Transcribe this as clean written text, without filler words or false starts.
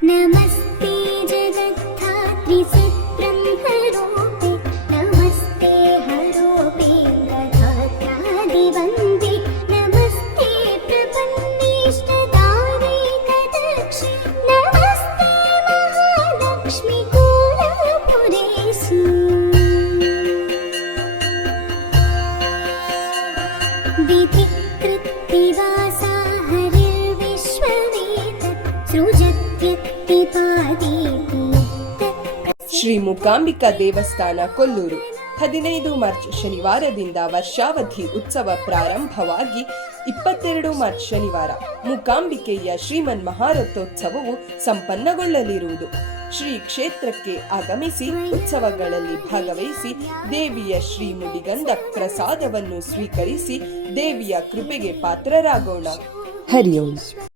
नमस्ते जगद्धात्री सद्ब्रह्मरूपे नमस्ते हरोपे दधात्रादिवन्दे नमस्ते प्रपन्नेष्टदारे कदक्षे नमस्ते महालक्ष्मी कुलपुरेशु विधिकृत्तिवासा हरिर्विश्ववेदः सृजत्यत्तिपादे ಶ್ರೀ ಮೂಕಾಂಬಿಕಾ ದೇವಸ್ಥಾನ ಕೊಲ್ಲೂರು 15 ಮಾರ್ಚ್ ಶನಿವಾರದಿಂದ ವರ್ಷಾವಧಿ ಉತ್ಸವ ಪ್ರಾರಂಭವಾಗಿ 22 ಮಾರ್ಚ್ ಶನಿವಾರ ಮೂಕಾಂಬಿಕೆಯ ಶ್ರೀಮನ್ ಮಹಾರಥೋತ್ಸವವು ಸಂಪನ್ನಗೊಳ್ಳಲಿರುವುದು. ಶ್ರೀ ಕ್ಷೇತ್ರಕ್ಕೆ ಆಗಮಿಸಿ ಉತ್ಸವಗಳಲ್ಲಿ ಭಾಗವಹಿಸಿ ದೇವಿಯ ಶ್ರೀ ಮುಡಿಗಂಧ ಪ್ರಸಾದವನ್ನು ಸ್ವೀಕರಿಸಿ ದೇವಿಯ ಕೃಪೆಗೆ ಪಾತ್ರರಾಗೋಣ. ಹರಿ ಓಂ.